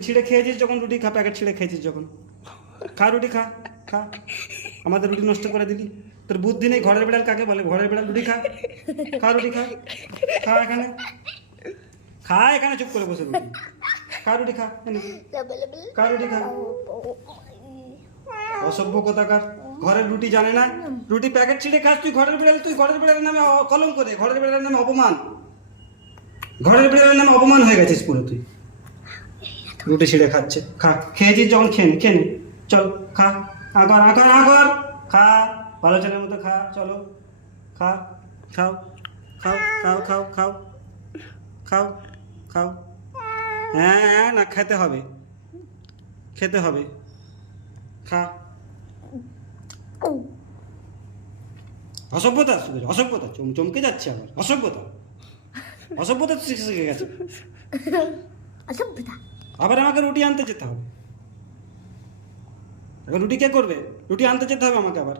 ছিঁড়ে খেয়েছিস যখন রুটি খা, প্যাকেট ছিঁড়ে খেয়েছিস যখন, খা রুটি খা, খা। আমাদের রুটি নষ্ট করে দিলি। তোর বুদ্ধি নেই, ঘরের বিড়াল কাকে বলে? ঘরের বিড়াল রুটি খা, খা রুটি খা, খা এখানে, খা এখানে চুপ করে বসে রুটি খা, রুটি খা, খা রুটি খা। অসভ্য কোথাকার, ঘরের রুটি জানে না, রুটি প্যাকেট ছিঁড়ে খাস তুই, ঘরের বিড়াল, তুই ঘরের বিড়ালের নামে কলঙ্ক দে, ঘরের বিড়ালের নামে অপমান, ঘরের বিড়ালের নামে অপমান হয়ে গেছিস পুরো তুই। রুটি ছিঁড়ে খাচ্ছে, খা, খেয়েছিস যখন খেয়ে নে, খেয়ে নে, চল খা, আগর আগর আগর, খা, ভালো ছেলের মতো খা, চলো খা, খাও খাও খাও খাও খাও খাও খাও। হ্যাঁ হ্যাঁ, না খেতে হবে, খেতে হবে, খা। অসভ্যতা, অসভ্যতা, চমকে যাচ্ছে আবার, অসভ্যতা, অসভ্যতা শিখে গেছে। অসভ্যতা। আবার আমাকে রুটি আনতে যেতে হবে, এখন রুটি কে করবে? রুটি আনতে যেতে হবে আমাকে আবার।